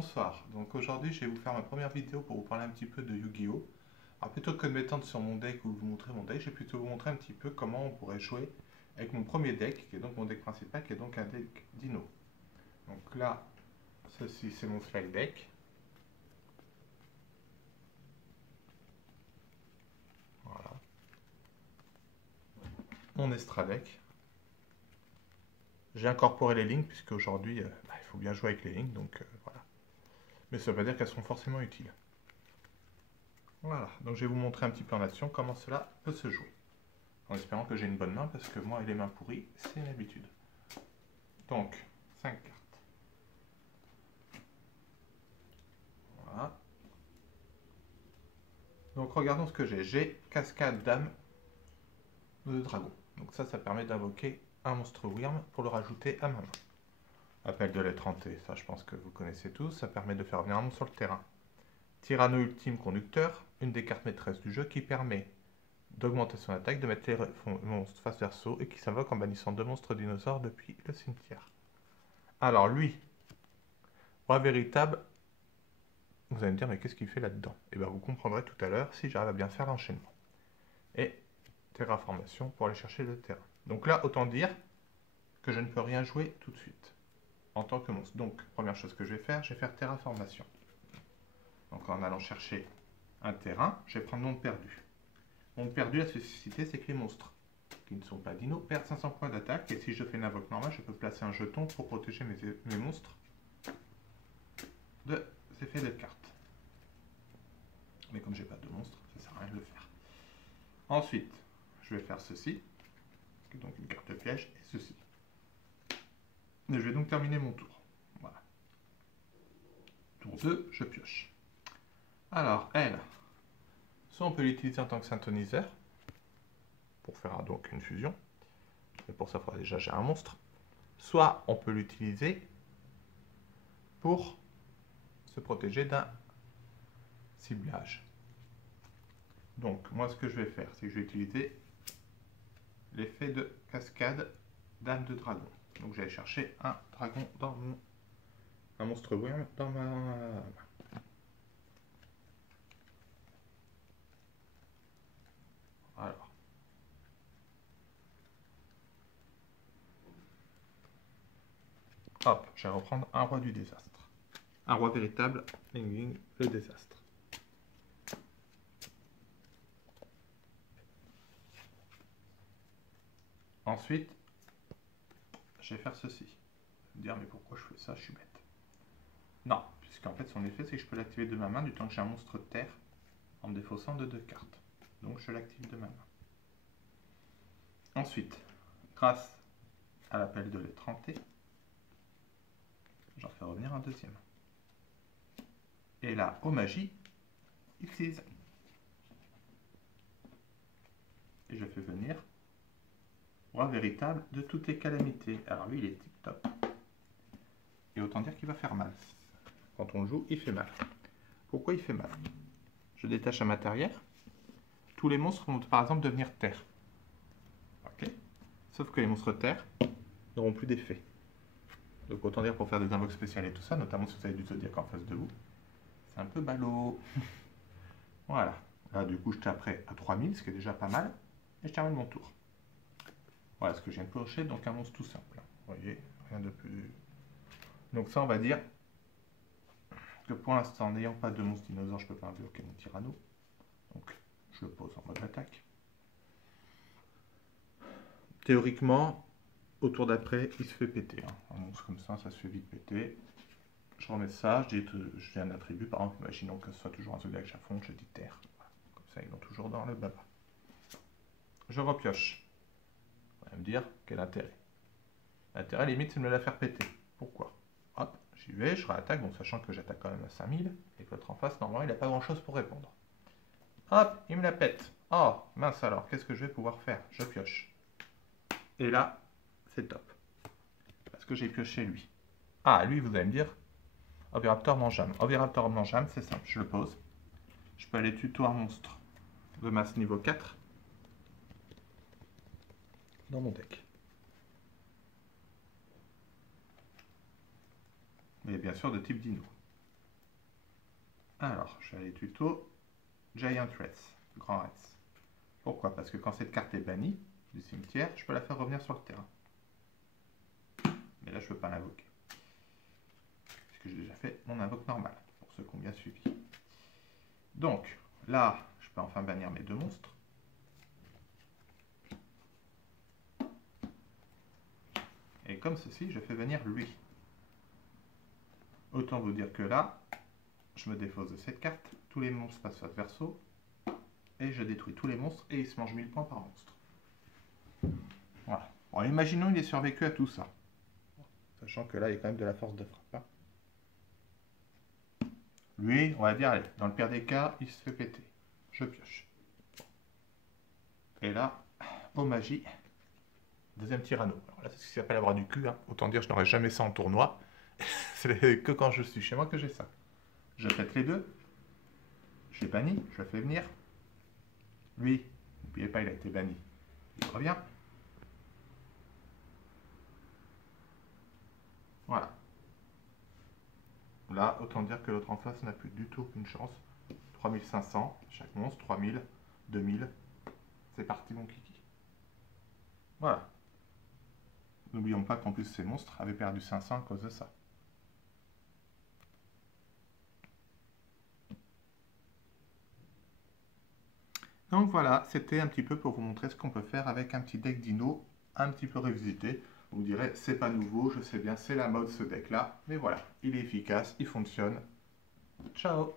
Bonsoir, donc aujourd'hui je vais vous faire ma première vidéo pour vous parler un petit peu de Yu-Gi-Oh! Alors plutôt que de m'étendre sur mon deck ou vous montrer mon deck, je vais plutôt vous montrer un petit peu comment on pourrait jouer avec mon premier deck, qui est donc mon deck principal, qui est donc un deck Dino. Donc là, ceci c'est mon slide deck. Voilà. Mon Extra deck. J'ai incorporé les lignes, puisque aujourd'hui il faut bien jouer avec les lignes, donc voilà. Mais ça ne veut pas dire qu'elles sont forcément utiles. Voilà, donc je vais vous montrer un petit peu en action comment cela peut se jouer. En espérant que j'ai une bonne main, parce que moi et les mains pourries, c'est une habitude. Donc, 5 cartes. Voilà. Donc regardons ce que j'ai. J'ai Cascade, Dame de Dragon. Donc ça permet d'invoquer un monstre Wyrm pour le rajouter à ma main. Appel de lettre hantée, ça je pense que vous connaissez tous. Ça permet de faire venir un monstre sur le terrain. Tyranno Ultime Conducteur, une des cartes maîtresses du jeu qui permet d'augmenter son attaque, de mettre les monstres face verso et qui s'invoque en bannissant 2 monstres dinosaures depuis le cimetière. Alors lui, roi véritable, vous allez me dire mais qu'est-ce qu'il fait là-dedans? Et bien vous comprendrez tout à l'heure si j'arrive à bien faire l'enchaînement. Et terraformation pour aller chercher le terrain. Donc là, autant dire que je ne peux rien jouer tout de suite en tant que monstre. Donc première chose que je vais faire terraformation. Donc en allant chercher un terrain, je vais prendre monde perdu. Monde perdu, la spécificité c'est que les monstres qui ne sont pas dinos perdent 500 points d'attaque, et si je fais une invoque normale, je peux placer un jeton pour protéger mes monstres de effets de cartes. Mais comme j'ai pas de monstre, ça sert à rien de le faire. Ensuite, je vais faire ceci, qui est donc une carte piège, et ceci. Et je vais donc terminer mon tour. Voilà. Tour 2, je pioche. Alors, elle, soit on peut l'utiliser en tant que synthoniseur, pour faire donc une fusion, mais pour ça, il faudra déjà j'ai un monstre. Soit on peut l'utiliser pour se protéger d'un ciblage. Donc, moi, ce que je vais faire, c'est que je vais utiliser l'effet de cascade Dame de Dragon. Donc, j'allais chercher un dragon dans mon... un monstre Wyrm dans ma main. Alors. Hop, je vais reprendre un roi du désastre. Un roi véritable, le désastre. Ensuite, je vais faire ceci. Vous dire, mais pourquoi je fais ça? Je suis bête. Non, puisqu'en fait, son effet, c'est que je peux l'activer de ma main du temps que j'ai un monstre de terre en me défaussant de 2 cartes. Donc, je l'active de ma main. Ensuite, grâce à l'appel de lettre hantée, j'en fais revenir un deuxième. Et là, aux magies, Xyz. Et je fais venir roi véritable de toutes les calamités. Alors lui, il est tip top. Et autant dire qu'il va faire mal. Quand on joue, il fait mal. Pourquoi il fait mal? Je détache un matériel. Tous les monstres vont par exemple devenir terre. Ok. Sauf que les monstres terre n'auront plus d'effet. Donc autant dire pour faire des invoques spéciales et tout ça, notamment si vous avez du zodiaque en face de vous, c'est un peu ballot. Voilà. Là du coup je taperai à 3000, ce qui est déjà pas mal. Et je termine mon tour. Voilà ce que je viens de piocher, donc un monstre tout simple. Vous voyez, rien de plus... Donc ça on va dire que pour l'instant, n'ayant pas de monstre dinosaure, je ne peux pas invoquer mon Tyranno. Donc je le pose en mode attaque. Théoriquement, au tour d'après, il se fait péter. Hein. Un monstre comme ça se fait vite péter. Je remets ça, je dis un attribut, par exemple, imaginons que ce soit toujours un zodiaque chafond, je dis terre. Voilà. Comme ça, ils vont toujours dans le baba. Je repioche. Vous allez me dire, quel intérêt? L'intérêt, limite, c'est de me la faire péter. Pourquoi? Hop, j'y vais, je réattaque, bon, sachant que j'attaque quand même à 5000, et que l'autre en face, normalement, il n'a pas grand-chose pour répondre. Hop, il me la pète. Oh, mince alors, qu'est-ce que je vais pouvoir faire? Je pioche. Et là, c'est top. Parce que j'ai pioché lui. Ah, lui, vous allez me dire, Oviraptor mangeable. Oviraptor mangeable, c'est simple, je le pose. Je peux aller tuto un monstre de masse niveau 4 dans mon deck. Mais bien sûr de type dino. Alors, je vais aller tuto. Giant Reds, Grand Reds. Pourquoi? Parce que quand cette carte est bannie du cimetière, je peux la faire revenir sur le terrain. Mais là, je ne peux pas l'invoquer. Puisque j'ai déjà fait mon invoque normal, pour ceux qui ont bien suivi. Donc, là, je peux enfin bannir mes deux monstres. Et comme ceci, je fais venir lui. Autant vous dire que là, je me défausse de cette carte, tous les monstres passent face verso, et je détruis tous les monstres, et il se mange 1000 points par monstre. Voilà. Bon, imaginons il ait survécu à tout ça. Sachant que là, il y a quand même de la force de frappe. Hein. Lui, on va dire, allez, dans le pire des cas, il se fait péter. Je pioche. Et là, au magie, deuxième tyranno. Alors là, c'est ce qui s'appelle avoir du cul. Hein. Autant dire, je n'aurais jamais ça en tournoi. C'est que quand je suis chez moi que j'ai ça. Je pète les deux. J'ai banni, je le fais venir. Lui, n'oubliez pas, il a été banni. Il revient. Voilà. Là, autant dire que l'autre en face n'a plus du tout aucune chance. 3500, chaque monstre, 3000, 2000. C'est parti mon kiki. Voilà. N'oublions pas qu'en plus ces monstres avaient perdu 500 à cause de ça. Donc voilà, c'était un petit peu pour vous montrer ce qu'on peut faire avec un petit deck dino un petit peu revisité. Vous direz, c'est pas nouveau, je sais bien, c'est la mode ce deck là. Mais voilà, il est efficace, il fonctionne. Ciao!